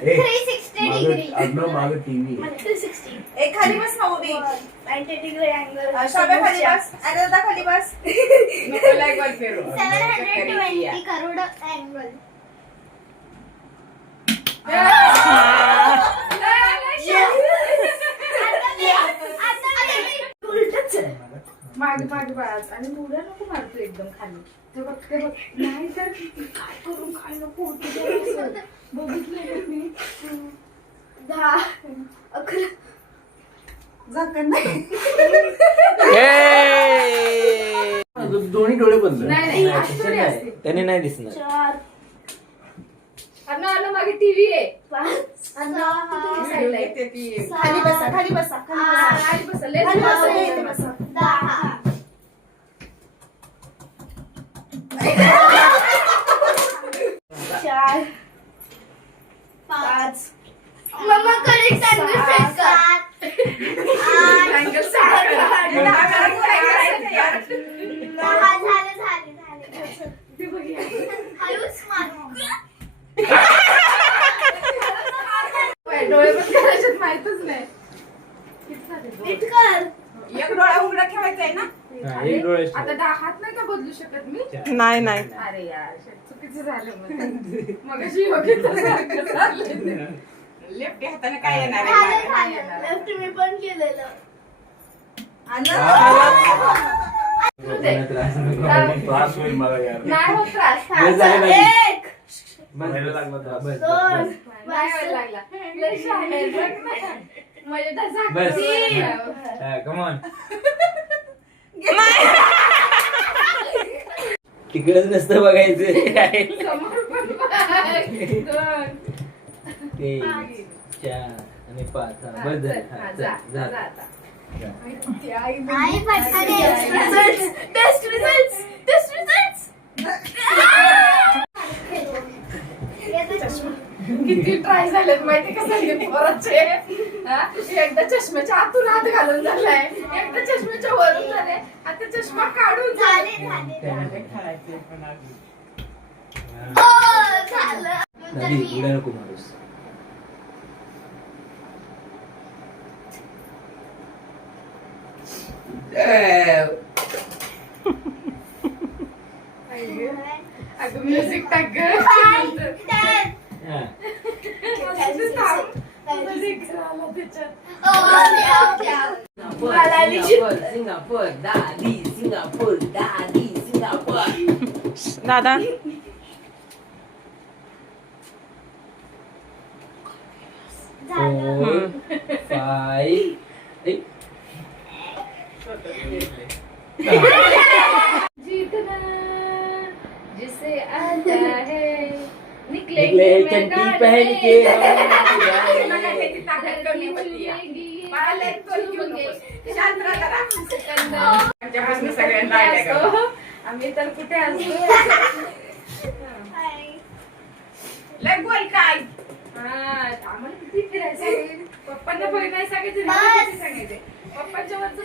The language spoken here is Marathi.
360 डिग्री मागे टीव्ही 360 एक खाली बस ना उभी 90 डिग्री अँगल शाब्या खाली बस दादा खाली बस 720 करोड अँगल मागे मागे बाळाच आणि मुलं नको मारतो एकदम खाली ते बघ नाही तर काय करून काय नको बघितलं मी 10 11 झाकण नाही दोन्ही डोळे बंद त्याने नाही दिसणार 4 अन्न मागे टीव्ही आहे 5 साईडला येते ती खाली बसा खाली बसा खाली बसा खाली बसा येते बसा 4 5 मम्मा करेक्ट अँगल सेट कर 8 झाले हळूच मार डोळे पण करायचे माहितच नाही नीट कर एक डोळा उघडा ठेवायचा आहे ना एक डोळे आता हात नाही का बदलू शकत मी नाही नाही अरे यार चुकीचं झालं मग अशी योग्य लेफ्ट हाताने काय येणार झालं लेफ्ट मी पण केलेलं त्रास होईल मला यार नाही होत त्रास बस झालं बाई. 1 व्हायला लागला त्रास. 2 नाही व्हायला लागला लय शहाणे आहे, बघ ना. म्हणजे त्या बस झाकती. कमॉन तिकडेच नसतं बघायचं समोर पण बघ. 2 3 4 आणि 5 बस झालं हा, जा चल, जा. आता आई पटकन टेस्ट रिझल्ट्स किती ट्राय झालेत माहिती का सगळे पोराचे एकदा चष्म्याच्या आतून हात घालून झालाय एकदा चष्म्याच्या वरून झाले आता चष्मा काढून झाले झाले दादी, उड्या नको मारूस अगं म्युझिक टाक ग. हा. सिंगापूर दादी सिंगापूर दादा Four, 5 जीतना जिसे आता है निकले चंटी पहन के आम्ही तर कुठे असतो लगोल काय आम्हाला किती फिरायचं पप्पांना बघ नाही सांगायचं पप्पांच्या वरचं